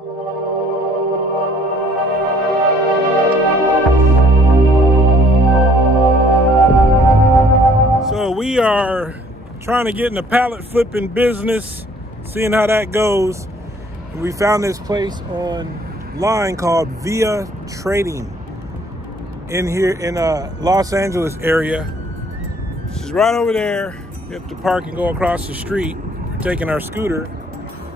So we are trying to get in the pallet flipping business, seeing how that goes. And we found this place online called Via Trading in here in Los Angeles area. She's right over there. We have to park and go across the street. We're taking our scooter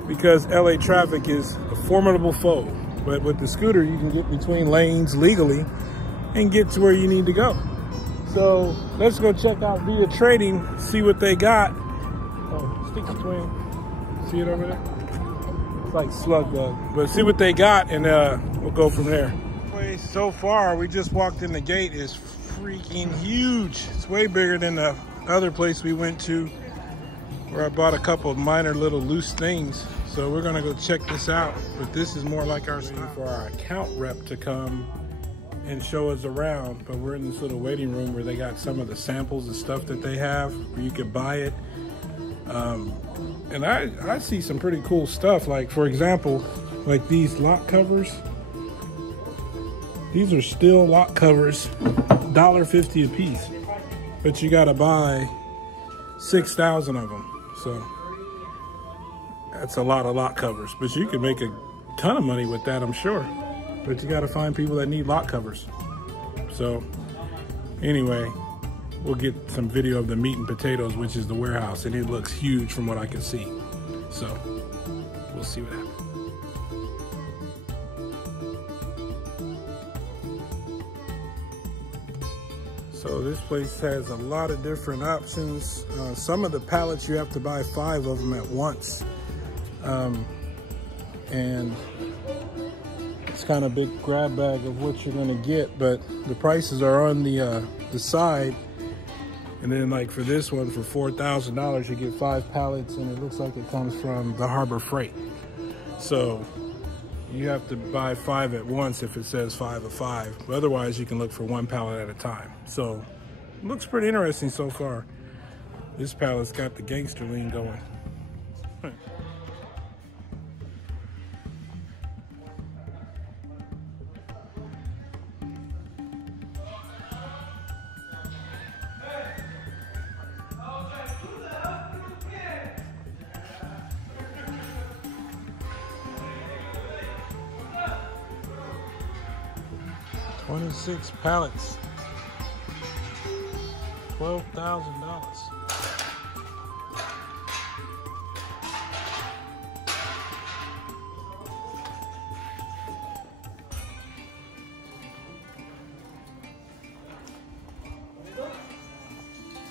because LA traffic is a formidable foe. But with the scooter, you can get between lanes legally and get to where you need to go. So let's go check out Via Trading, see what they got. Oh, stick between. See it over there? It's like slug bug. But see what they got, and we'll go from there. So far, we just walked in the gate. Is freaking huge. It's way bigger than the other place we went to, where I bought a couple of minor little loose things. So we're gonna go check this out. But this is more like our stuff for our account rep to come and show us around. But we're in this little waiting room where they got some of the samples of stuff that they have where you could buy it. And I see some pretty cool stuff. Like, for example, like these lock covers. These are still lock covers, $1.50 a piece, but you gotta buy 6,000 of them. So that's a lot of lock covers, but you can make a ton of money with that, I'm sure. But you gotta find people that need lock covers. So anyway, we'll get some video of the meat and potatoes, which is the warehouse, and it looks huge from what I can see. So we'll see what happens. So this place has a lot of different options. Some of the pallets you have to buy 5 of them at once. And it's kind of a big grab bag of what you're gonna get, but the prices are on the side. And then like for this one, for $4,000, you get 5 pallets, and it looks like it comes from the Harbor Freight. So you have to buy 5 at once if it says 5 of 5. But otherwise, you can look for 1 pallet at a time. So it looks pretty interesting so far. This pallet's got the gangster lean going. $26 pallets, $12,000.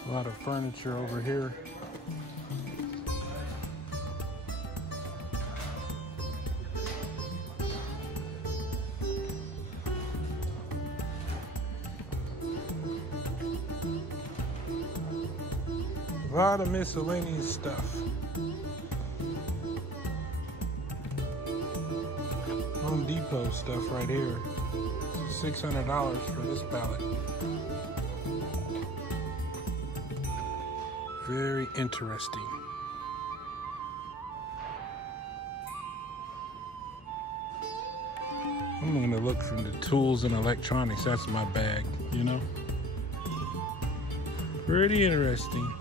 A lot of furniture over here. A lot of miscellaneous stuff. Home Depot stuff right here. $600 for this pallet. Very interesting. I'm gonna look for the tools and electronics. That's my bag, you know? Pretty interesting.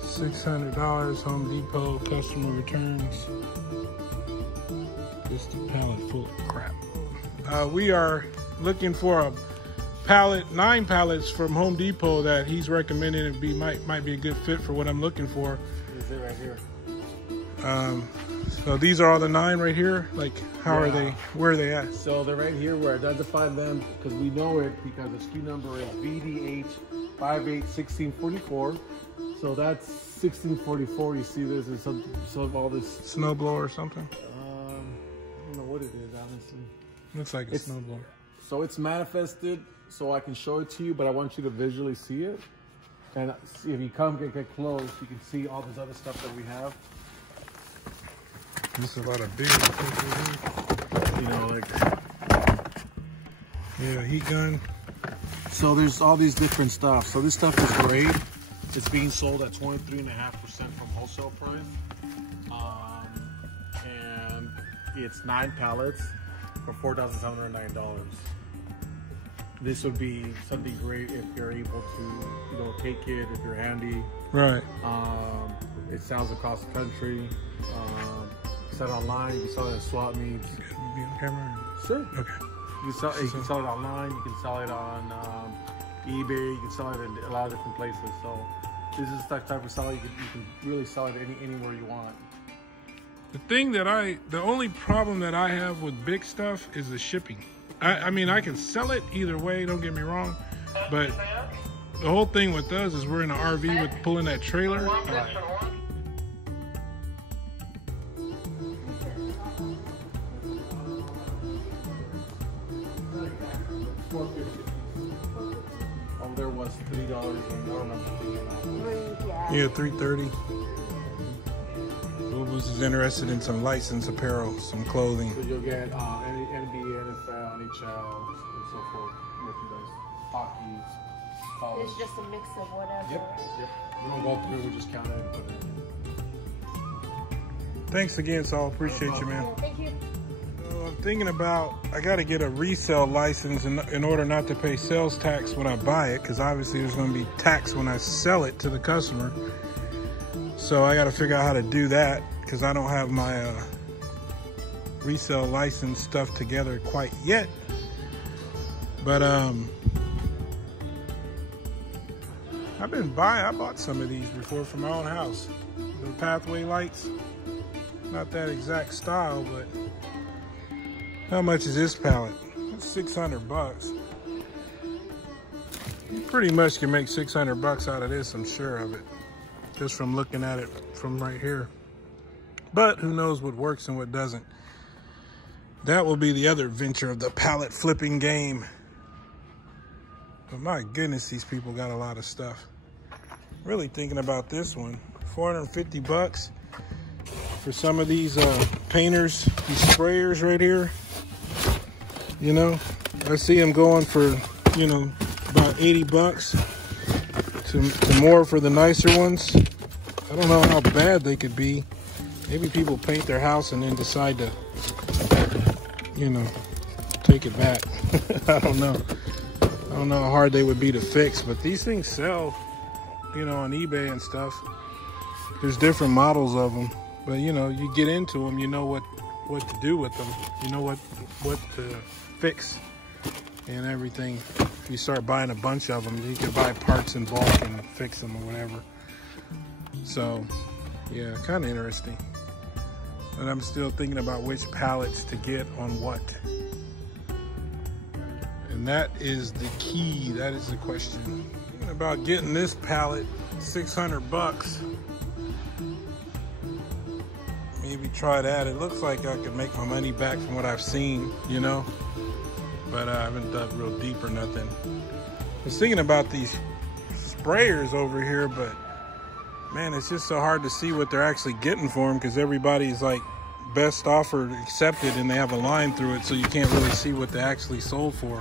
$600 Home Depot customer returns. Just a pallet full of crap. We are looking for a pallet, 9 pallets from Home Depot that he's recommending and might be a good fit for what I'm looking for. Is it right here? So these are all the 9 right here. Like, how are they? Where are they at? So they're right here. We're identifying them because we know it because the SKU number is VDH581644. So that's 1644. You see this and some of all this Snowblower or something? I don't know what it is, honestly. Looks like a snowblower. So it's manifested, so I can show it to you, but I want you to visually see it. And see, if you come get close, you can see all this other stuff that we have. There's a lot of big, you know, like, yeah, heat gun. So there's all these different stuff. So this stuff is great. It's being sold at 23.5% from wholesale price. And it's 9 pallets for $4,709. This would be something great if you're able to, you know, take it if you're handy. Right. It sells across the country. You sell it online. You can sell it at swap meets. Be on camera? Sure. Okay. You can sell it online. You can sell it on eBay. You can sell it in a lot of different places. So this is the type of sell you can really sell it anywhere you want. The only problem that I have with big stuff is the shipping. I mean, I can sell it either way, don't get me wrong, but the whole thing with us is we're in an RV with pulling that trailer. Over there was $3 and more. Yeah, $3.30. Boo-Boos is interested in some licensed apparel, some clothing. So you'll get any NBA, NFL, NHL, and so forth, merchandise, hockey, college. It's just a mix of whatever. Yep. We don't go through, we just count it and put it in. Thanks again, Saul. Appreciate you, man. Yeah, thank you. So I'm thinking about, I got to get a resale license in order not to pay sales tax when I buy it, because obviously there's going to be tax when I sell it to the customer. So I got to figure out how to do that, because I don't have my resale license stuff together quite yet. But I bought some of these before for my own house. The pathway lights, not that exact style, but how much is this pallet? It's 600 bucks. You pretty much can make 600 bucks out of this, I'm sure of it, just from looking at it from right here. But who knows what works and what doesn't. That will be the other venture of the pallet flipping game. But my goodness, these people got a lot of stuff. Really thinking about this one. 450 bucks for some of these painters, these sprayers right here. You know, I see them going for, you know, about 80 bucks to more for the nicer ones. I don't know how bad they could be. Maybe people paint their house and then decide to, you know, take it back. I don't know. I don't know how hard they would be to fix, but these things sell, you know, on eBay and stuff. There's different models of them, but you know, you get into them, you know what to do with them. You know what to fix and everything. If you start buying a bunch of them, you can buy parts in bulk and fix them or whatever. So, yeah, kind of interesting. And I'm still thinking about which pallets to get on what. And that is the key. That is the question. Thinking about getting this pallet, 600 bucks. Maybe try that. It looks like I could make my money back from what I've seen, you know. But I haven't dug real deep or nothing. I was thinking about these sprayers over here, but man, it's just so hard to see what they're actually getting for them because everybody's like best offer accepted and they have a line through it, so you can't really see what they actually sold for.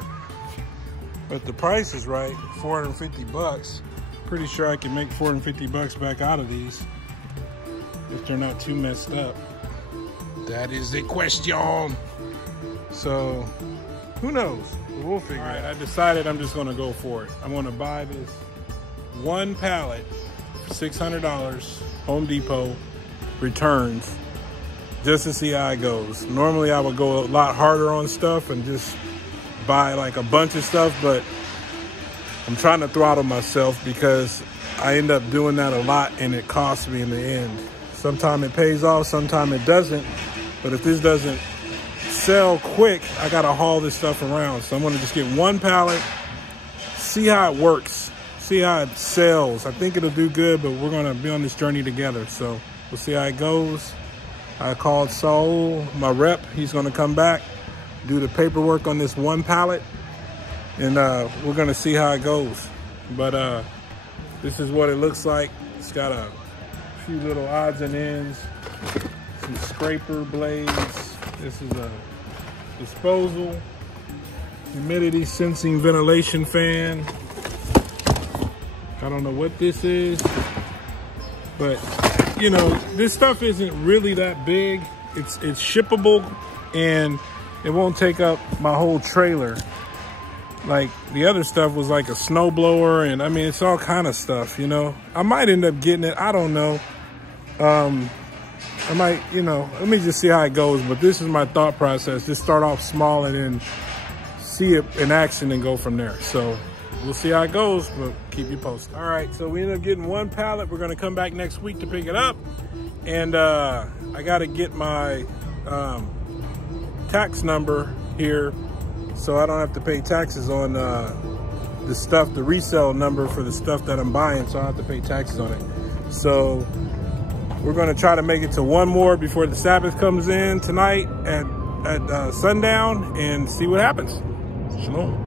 But the price is right, 450 bucks. Pretty sure I can make 450 bucks back out of these if they're not too messed up. That is the question. So, who knows? We'll figure it out. I decided I'm just gonna go for it. I'm gonna buy this one pallet for $600, Home Depot, returns, just to see how it goes. Normally I would go a lot harder on stuff and just buy like a bunch of stuff, but I'm trying to throttle myself because I end up doing that a lot and it costs me in the end. Sometimes it pays off, sometimes it doesn't. But if this doesn't sell quick, I gotta haul this stuff around. So I'm gonna just get one pallet, see how it works, see how it sells. I think it'll do good, but we're gonna be on this journey together. So we'll see how it goes. I called Saul, my rep. He's gonna come back, do the paperwork on this one pallet, and we're gonna see how it goes. But this is what it looks like. It's got a few little odds and ends, some scraper blades. This is a disposal, humidity sensing ventilation fan. I don't know what this is, but you know, this stuff isn't really that big. It's shippable, and it won't take up my whole trailer. Like the other stuff was like a snow blower, and I mean, it's all kind of stuff, you know. I might end up getting it. I don't know. I might, you know, let me just see how it goes. But this is my thought process. Just start off small and then see it in action and go from there. So we'll see how it goes, but keep you posted. All right, so we ended up getting one pallet. We're gonna come back next week to pick it up. And I gotta get my tax number here so I don't have to pay taxes on the stuff, the resale number for the stuff that I'm buying, so I don't have to pay taxes on it. So we're gonna try to make it to one more before the Sabbath comes in tonight at sundown and see what happens. Shalom.